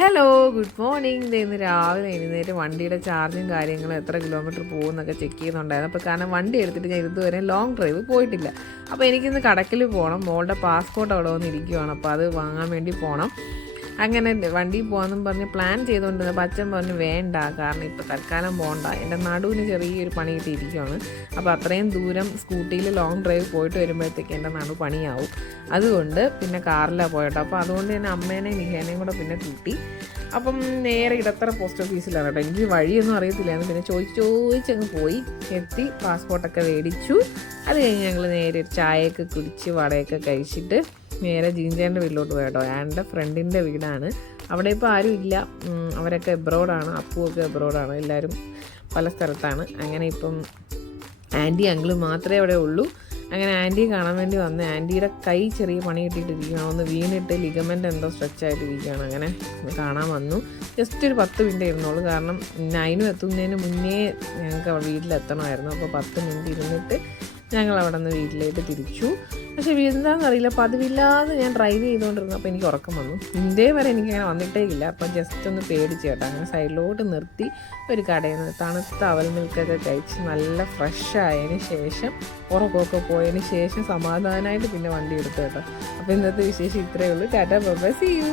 Hello, good morning. ഇന്ന് രാവിലെ എഴുന്നേറ്റ് വണ്ടിയുടെ ചാർജും കാര്യങ്ങളും എത്ര കിലോമീറ്റർ പോകുമെന്നൊക്കെ ചെക്ക് ചെയ്യുന്നുണ്ടായിരുന്നു. അപ്പോൾ കാരണം വണ്ടി എടുത്തിട്ട് ഞാൻ ഇതുവരെ ലോങ് ഡ്രൈവ് പോയിട്ടില്ല. അപ്പോൾ എനിക്കിന്ന് കടക്കിൽ പോകണം. മോളുടെ പാസ്പോർട്ട് അവിടെ വന്നിരിക്കുവാണ്. അപ്പോൾ അത് വാങ്ങാൻ വേണ്ടി പോകണം. അങ്ങനെ വണ്ടിയിൽ പോകാമെന്നും പറഞ്ഞ് പ്ലാൻ ചെയ്തുകൊണ്ടിരുന്നപ്പോൾ അച്ഛൻ പറഞ്ഞു വേണ്ട, കാരണം ഇപ്പോൾ തൽക്കാലം പോകണ്ട, എൻ്റെ നടുവിന് ചെറിയൊരു പണി കിട്ടിയിരിക്കുകയാണ്. അപ്പോൾ അത്രയും ദൂരം സ്കൂട്ടിയിൽ ലോങ് ഡ്രൈവ് പോയിട്ട് വരുമ്പോഴത്തേക്ക് എൻ്റെ നടു പണിയാവും. അതുകൊണ്ട് പിന്നെ കാറിലാണ് പോയിട്ടോ. അപ്പോൾ അതുകൊണ്ട് തന്നെ അമ്മേനെയും നിഹേനയും കൂടെ പിന്നെ കൂട്ടി. അപ്പം നേരെ ഇടത്തറ പോസ്റ്റ് ഓഫീസിലാണ് കേട്ടോ. എനിക്ക് വഴിയൊന്നും അറിയത്തില്ലായിരുന്നു. പിന്നെ ചോദിച്ചങ്ങ് പോയി എത്തി, പാസ്പോർട്ടൊക്കെ മേടിച്ചു. അത് കഴിഞ്ഞ് ഞങ്ങൾ നേരെ ഒരു ചായയൊക്കെ കുടിച്ച് വടയൊക്കെ കഴിച്ചിട്ട് നേരെ ജിഞ്ചേൻ്റെ വീട്ടിലോട്ട് പോയിട്ടോ. എൻ്റെ ഫ്രണ്ടിൻ്റെ വീടാണ്. അവിടെ ഇപ്പോൾ ആരും ഇല്ല, അവരൊക്കെ എബ്രോഡാണ്, അപ്പുവൊക്കെ എബ്രോഡാണ്, എല്ലാവരും പല സ്ഥലത്താണ്. അങ്ങനെ ഇപ്പം ആൻറ്റി അങ്കിള് മാത്രമേ അവിടെ ഉള്ളൂ. അങ്ങനെ ആൻറ്റിയെ കാണാൻ വേണ്ടി വന്ന് ആൻറ്റിയുടെ കൈ ചെറിയ പണി കിട്ടിയിട്ടിരിക്കുകയാണ്, ഒന്ന് വീണിട്ട് ലിഗമെൻ്റ് എന്തോ സ്ട്രെച്ചായിട്ടിരിക്കുകയാണ്. അങ്ങനെ കാണാൻ വന്നു. ജസ്റ്റ് ഒരു 10 മിനിറ്റ് ഇരുന്നോളൂ, കാരണം 9 എത്തുന്നതിന് മുന്നേ ഞങ്ങൾക്ക് വീട്ടിലെത്തണമായിരുന്നു. അപ്പോൾ 10 മിനിറ്റ് ഇരുന്നിട്ട് ഞങ്ങൾ അവിടെ നിന്ന് വീട്ടിലേക്ക് തിരിച്ചു. പക്ഷേ എന്താണെന്നറിയില്ല, പതിവില്ലാതെ ഞാൻ ഡ്രൈവ് ചെയ്തുകൊണ്ടിരുന്നപ്പോൾ എനിക്ക് ഉറക്കം വന്നു. ഇന്ത്യേ വരെ എനിക്കങ്ങനെ വന്നിട്ടേ ഇല്ല. അപ്പം ജസ്റ്റ് ഒന്ന് പേടിച്ച് കേട്ടോ. അങ്ങനെ സൈഡിലോട്ട് നിർത്തി ഒരു കടയിൽ നിന്ന് തണുത്ത അവൽ മിൽക്കൊക്കെ കഴിച്ച് നല്ല ഫ്രഷ് ആയതിന് ശേഷം ഉറക്കമൊക്കെ പോയതിന് ശേഷം സമാധാനമായിട്ട് പിന്നെ വണ്ടി എടുത്തു കേട്ടോ. അപ്പോൾ ഇന്നത്തെ വിശേഷം ഇത്രയേ ഉള്ളൂ. Tata bye bye, see U.